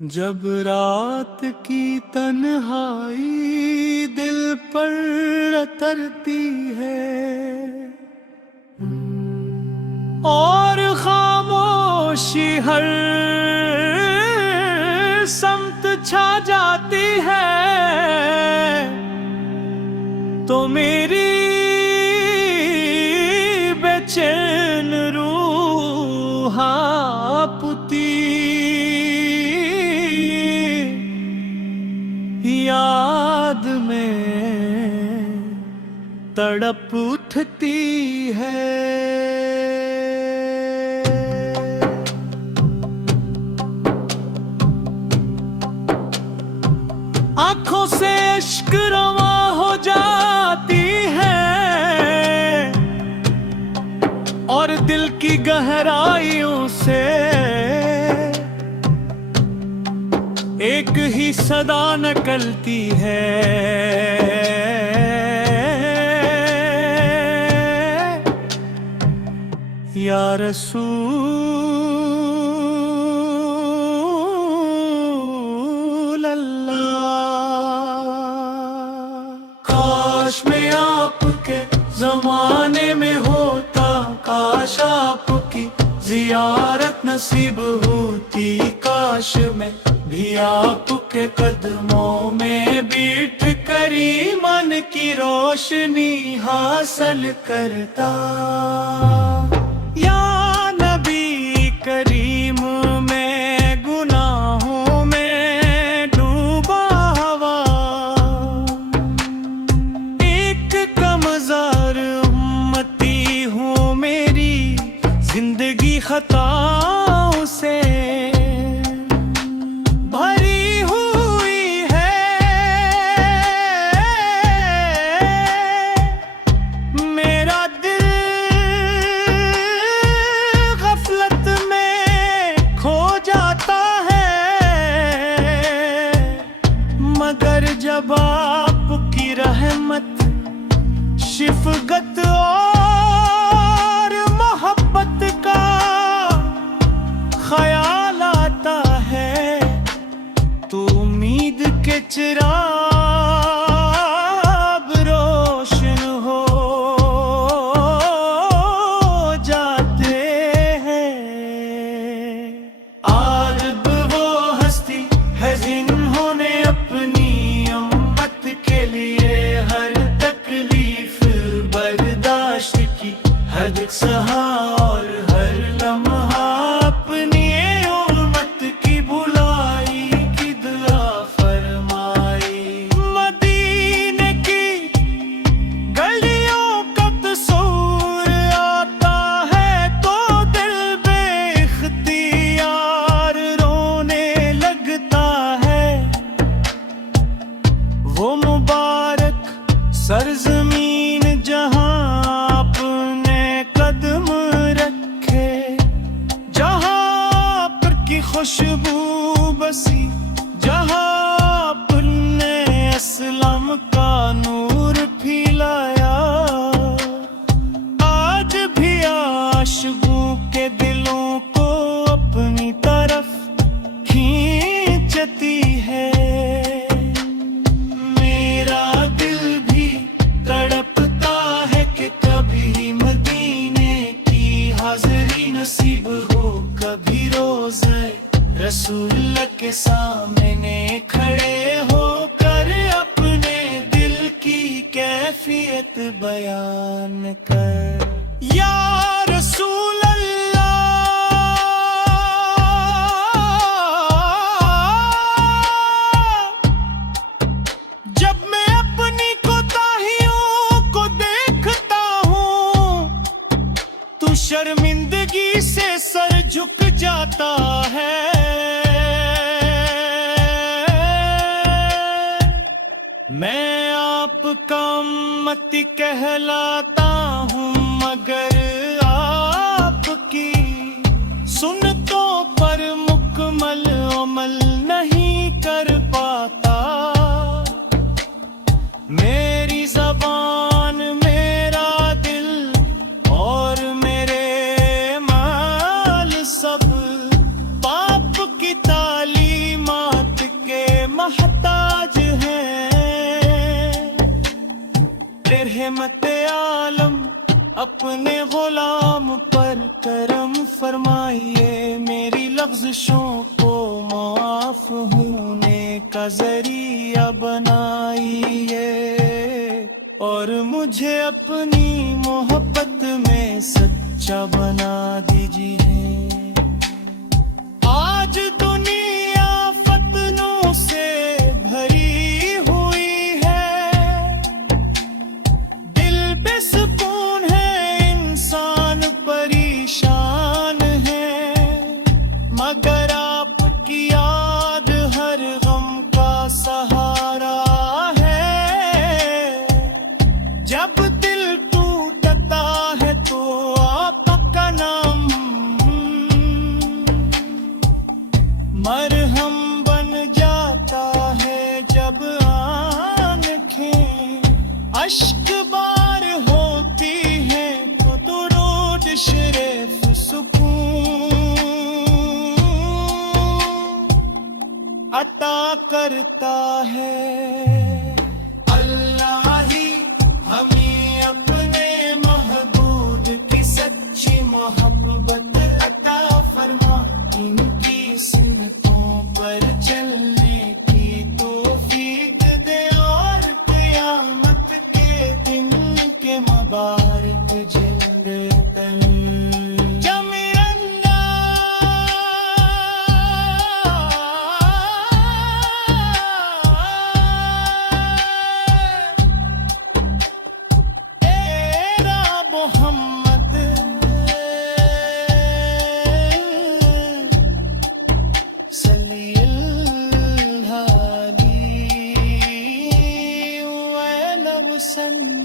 जब रात की तन्हाई दिल पर अतरती है और खामोशी हर समत छा जाती है, तो मेरी बेचैन रूह पुती याद में तड़प उठती है। आंखों से इश्क रवा हो जाती है और दिल की गहराइयों से एक ही सदा निकलती है, या रसूल अल्लाह। काश मैं आपके जमाने में होता, काश आपकी जियारत नसीब होती, काश मैं भी आपके कदमों में बैठ कर ईमान की रोशनी हासिल करता। या नबी करीम में गुनाहों में डूबा हवा, एक कमज़ार उम्मती हूँ, मेरी जिंदगी खताओं से जब आपकी रहमत, शिफकत और मोहब्बत का ख्याल आता है, तो उम्मीद के चिराग रोशन हो जाते हैं। आरब वो हस्ती है जिन्होंने अपनी के लिए हर तकलीफ बर्दाश्त की, हद सहा और हर लम्हा अपनी उम्मत की भुलाई की दुआ फरमाई। मदीने की गलियों का तस्वीर आता है तो दिल बेख्तियार रोने लगता है। वो मुबारक सरजमीन जहां आपने कदम रखे, जहां पर की खुशबू बसी, जहां आपने इस्लाम का नूर फैलाया, आज भी आशिकों के दिलों को अपनी तरफ खींचती है। नसीब हो कभी रोज़े रसूल के सामने खड़े हो कर अपने दिल की कैफियत बयान कर। या रसूल अल्लाह, जब मैं अपनी कोताहियों को देखता हूँ तो शर्मिंदगी से सर झुक जाता है। मैं आपका उम्मती कहलाता हूँ, मगर आपकी सुन्नतों पर मुकम्मल अमल नहीं कर पाता। मेरी ज़बान, मेरा दिल और मेरे माल सब पाप की तालीम महताज है। रहमत आलम अपने गुलाम पर करम फरमाइए, मेरी लफ्ज़ों को माफ होने का जरिया बनाइए, और मुझे अपनी मोहब्बत में सच्चा बना दीजिए। आज दुनिया फतनों से भरी हुई है, दिल पे सुकून है, इंसान परेशान है, मगर आपकी याद हर गम का सहारा है। जब दिल टूटता है तो आपका नाम मरहम बन जाता है। जब आँखें अश्क बार होती हैं तो दुरूद शरीफ सुकून अता करता है। अल्लाह ही हमें अपने महबूब की सच्ची मोहब्बत अता फरमा, इनकी सुन्नतों पर चलने की तौफीक दे, और क़यामत के दिन के मुबारक जन्नतल मोहम्मद सल्लल्लाहु अलैहि वसल्लम।